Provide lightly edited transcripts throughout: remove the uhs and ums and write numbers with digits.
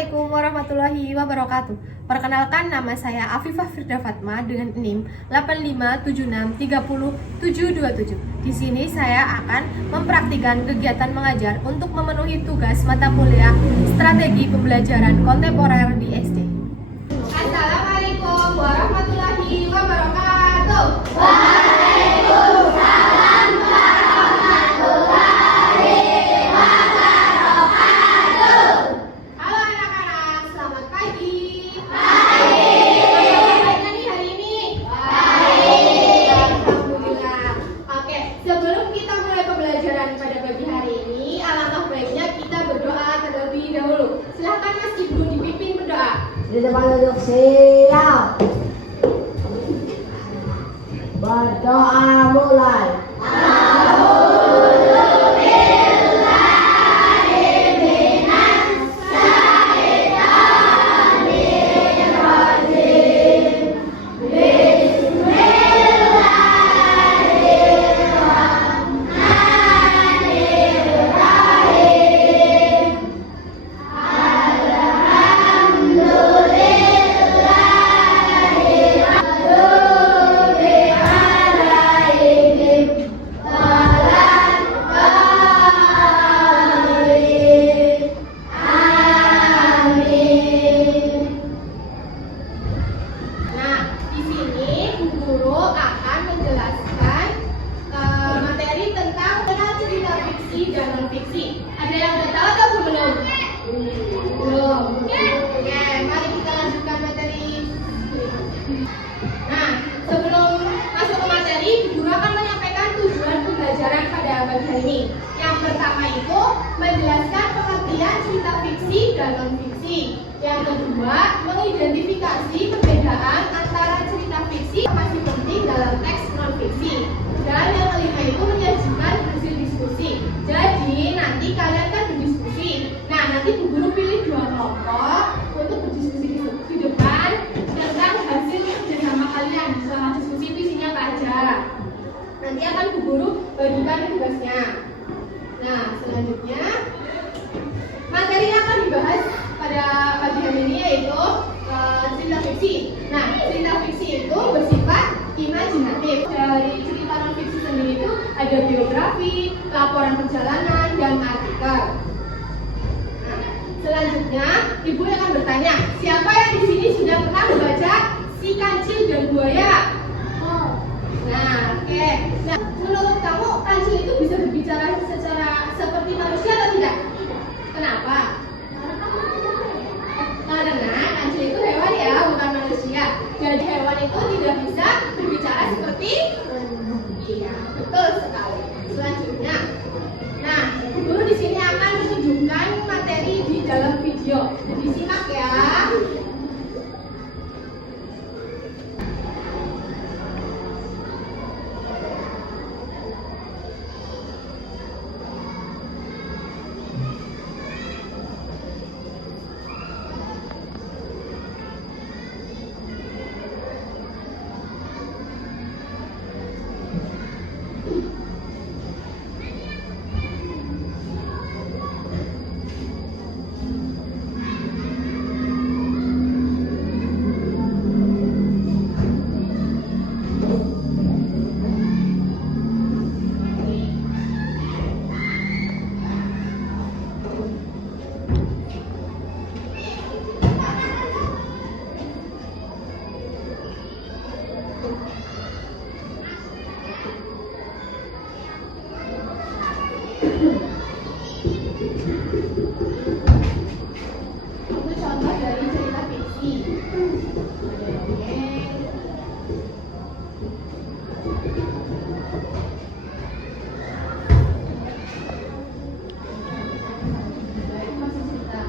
Assalamualaikum warahmatullahi wabarakatuh. Perkenalkan, nama saya Afifah Firda Fatma dengan NIM 8576307727. Di sini saya akan mempraktikkan kegiatan mengajar untuk memenuhi tugas mata kuliah Strategi Pembelajaran Kontemporer di SD. Assalamualaikum warahmatullahi wabarakatuh. Waalaikumsalam warahmatullahi wabarakatuh. Halo anak-anak, selamat pagi. Baik. Bagaimana nih hari ini? Baik. Alhamdulillah. Oke, sebelum kita mulai pembelajaran pada pagi hari ini, alangkah baiknya kita berdoa terlebih dahulu. Silakan Mas Ibu dipimpin berdoa. Di depan duduk siap. Berdoa mulai. Nah, di sini Bu Guru akan menjelaskan materi tentang kenal cerita fiksi dan non fiksi. Ada yang udah tahu atau belum? Belum. Oke, mari kita lanjutkan materi. Nah, sebelum masuk ke materi, Bu Guru akan menyampaikan tujuan pembelajaran pada pagi hari ini. Yang pertama itu menjelaskan pengertian cerita fiksi dan non fiksi. Yang kedua, mengidentifikasi perbedaan antara cerita fiksi yang masih penting dalam teks non fiksi. Dan yang kelima itu menyajikan hasil diskusi. Jadi nanti kalian kan berdiskusi. Nah, nanti Bu Guru pilih dua kelompok untuk berdiskusi di depan tentang hasil kerjasama kalian. Selama diskusi itu isinya apa aja. Nanti akan Bu Guru bagikan tugasnya. Nah, selanjutnya materi yang akan dibahas pada pagi hari ini yaitu cerita fiksi. Nah, cerita fiksi itu bersifat imajinatif. Dari cerita non fiksi sendiri itu ada biografi, laporan perjalanan, dan artikel. Nah, selanjutnya Ibu akan bertanya, siapa yang di sini sudah pernah membaca Si Kancil dan Buaya? Nah, oke. Nah, menurut kamu kancil itu bisa berbicara secara seperti manusia atau tidak? Kenapa? Karena kancil itu hewan ya, bukan manusia. Jadi hewan itu tidak bisa berbicara seperti iya, betul sekali. Selanjutnya, nah, Bu Guru di sini akan menunjukkan materi di dalam video. Jadi simak ya. Itu contoh dari cerita fiksi. Itu masih cerita.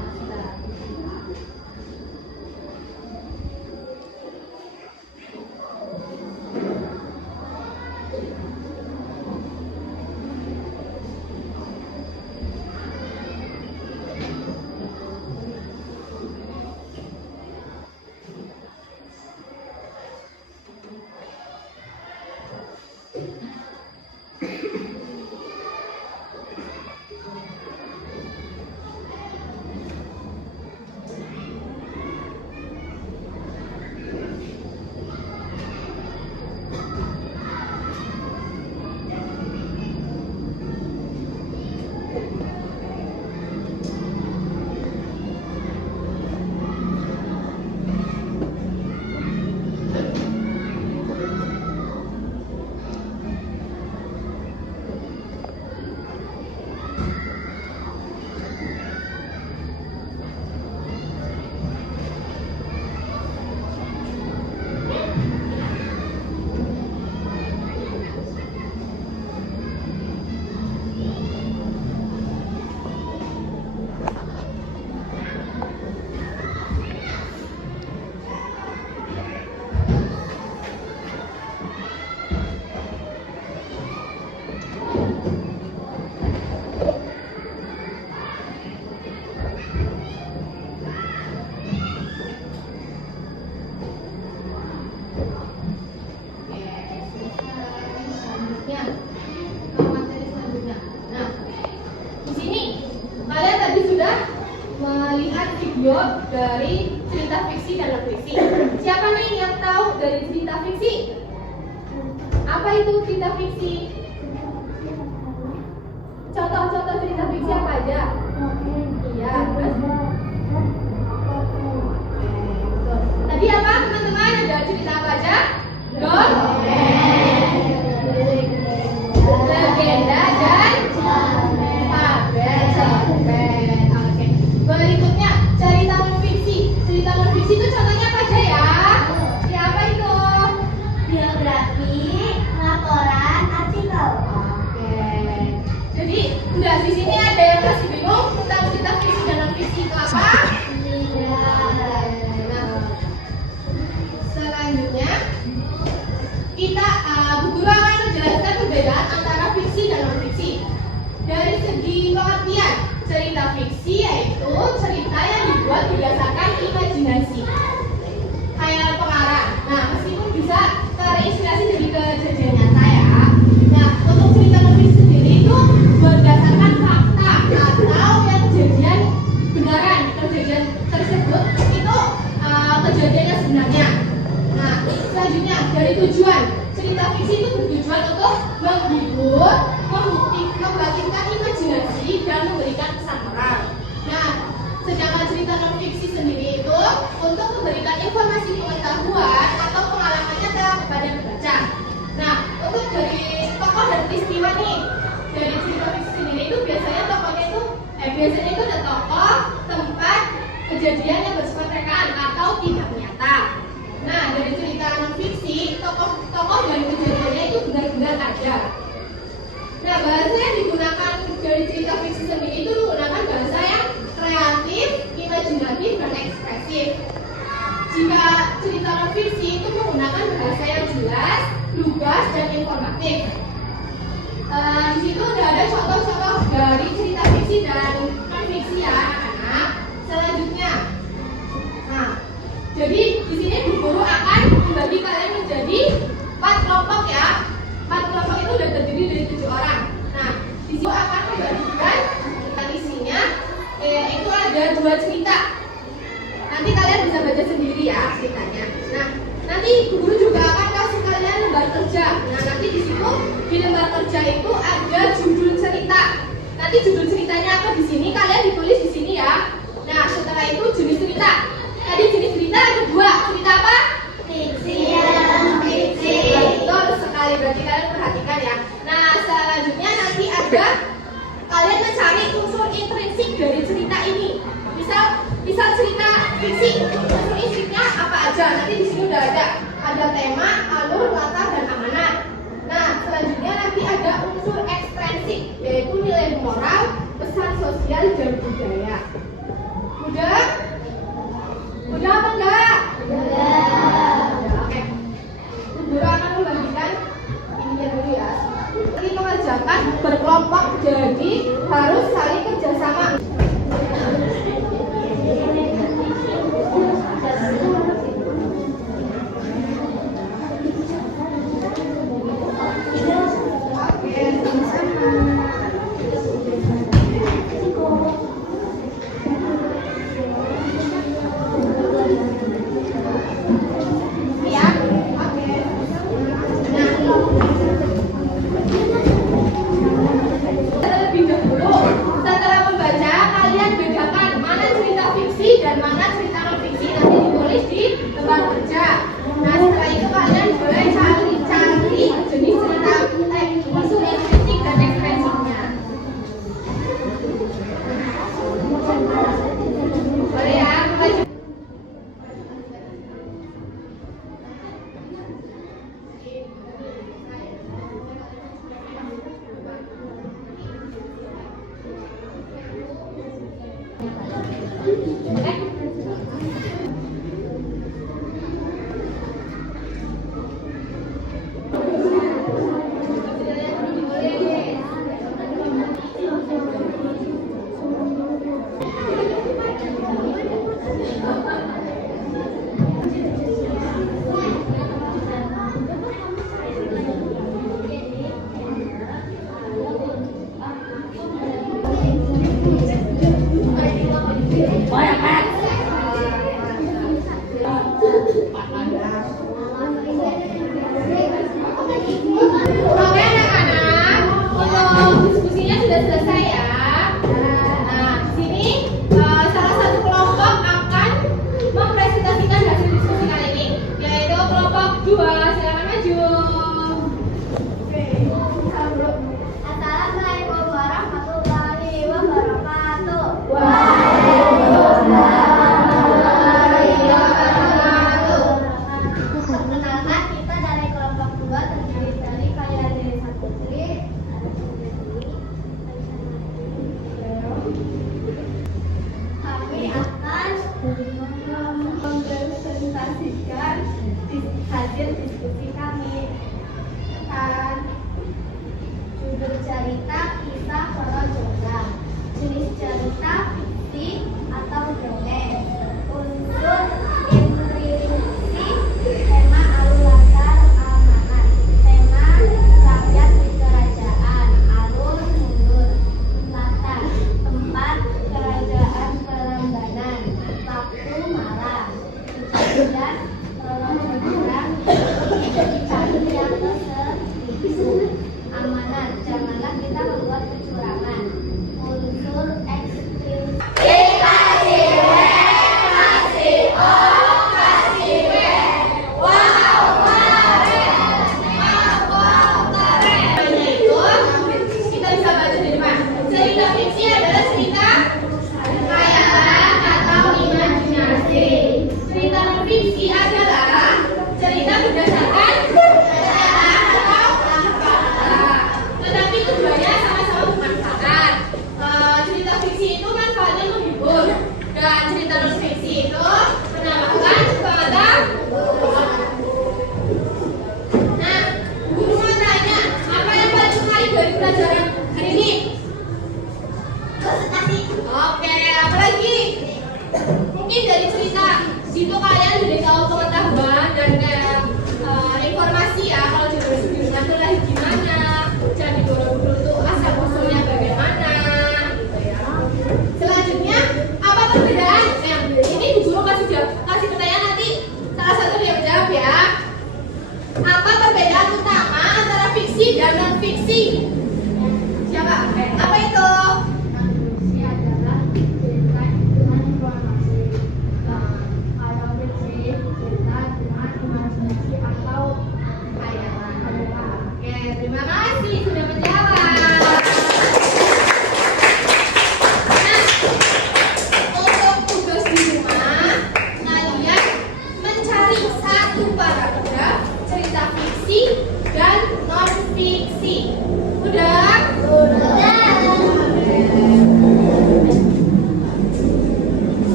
melihat video dari cerita fiksi dan non fiksi. Siapa nih yang tahu dari cerita fiksi? Apa itu cerita fiksi? Contoh-contoh cerita fiksi apa aja? Iya, terus? Tadi apa teman-teman? Ada cerita apa aja? Legenda dan fabel cerpen. Oke. Berikutnya cerita non fiksi. Cerita non fiksi itu contohnya apa aja ya? Siapa itu? Biografi, laporan, artikel. Oke. Jadi udah di sini ada yang masih bingung tentang cerita fiksi dan non fiksi itu apa? Nah, selanjutnya kita Bu Guru akan menjelaskan perbedaan antara fiksi dan non fiksi. Dari segi pengertian, cerita fiksi yaitu cerita yang dibuat berdasarkan imajinasi, khayal pengarang. Nah, meskipun bisa terinspirasi dari kejadian nyata ya. Nah, untuk cerita non fiksi sendiri itu berdasarkan fakta atau yang kejadian benaran. Kejadian tersebut itu kejadian yang sebenarnya. Nah, selanjutnya dari tujuan, cerita fiksi itu bertujuan untuk menghibur, membangkitkan imajinasi dan memberikan kesan moral. Nah, sedangkan cerita non fiksi sendiri itu untuk memberikan informasi pengetahuan atau pengalaman nyata kepada pembaca. Nah, untuk dari tokoh dan peristiwa nih, dari cerita fiksi sendiri itu biasanya tokohnya itu ada tokoh, tempat, kejadian yang bersifat rekaan atau tidak nyata. Nah, dari cerita non fiksi, tokoh dan kejadiannya itu benar-benar ada. Nah, bahasa yang digunakan dari cerita fiksi sendiri itu menggunakan bahasa yang kreatif, imajinatif, dan ekspresif. Jika cerita non fiksi itu menggunakan bahasa yang jelas, lugas, dan informatif. Di situ udah ada contoh-contoh dari cerita fiksi dan non fiksi ya anak-anak. Selanjutnya, nah, jadi di sini Bu Guru akan membagi kalian menjadi 4 kelompok ya. 4 kelompok itu udah terdiri dari 7 orang. Nah, di sini akan membagikan isinya, itu ada 2 cerita. Nanti kalian bisa baca sendiri ya ceritanya. Nah, nanti Bu Guru juga akan kasih kalian lembar kerja. Nah, nanti di situ di lembar kerja itu ada judul cerita. Nanti judul ceritanya apa di sini kalian ditulis di sini ya. Nah, setelah itu jenis cerita. Tadi jenis cerita ada 2. Cerita apa? Fiksi dan fiksi. Betul sekali, berarti kalian perhatikan ya. Nah, selanjutnya nanti ada kalian mencari unsur intrinsik dari cerita ini. Misal cerita fiksi, unsur intrinsiknya apa aja? Nanti di sini udah ada. Ada tema, alur, latar, dan amanat. Nah, selanjutnya nanti ada unsur ekstrinsik, yaitu nilai moral, pesan sosial, dan budaya. Udah apa enggak? Oke. Guru akan membagikan ininya dulu ya. Ini mengerjakan berkelompok, jadi harus saling kerjasama. Banyak hasil diskusi kami. Kan, judul cerita kisah para jomblang, jenis cerita fiksi atau dongeng, unsur introduksi, tema alur latar keamanan, tema rakyat di kerajaan, alur mundur, latar tempat kerajaan Prambanan, waktu malam, kejadian prolog berperang, cari yang tertipu, amanat, janganlah kita membuat kecurangan, unsur ekstrim. Hanya itu, kita bisa baca di depan. Cerita fiksi adalah cerita khayalan atau imajinasi. Cerita non-fiksi adalah cerita berdasarkan kenyataan atau fakta. Tetapi tujuannya sama-sama bermanfaat. Cerita fiksi itu manfaatnya menghibur, dan cerita non-fiksi itu menambahkan pengetahuan. Nah, guru mau tanya, apa yang paling menarik dari pelajaran hari ini? Oke, apa lagi? Mungkin dari cerita, situ kalian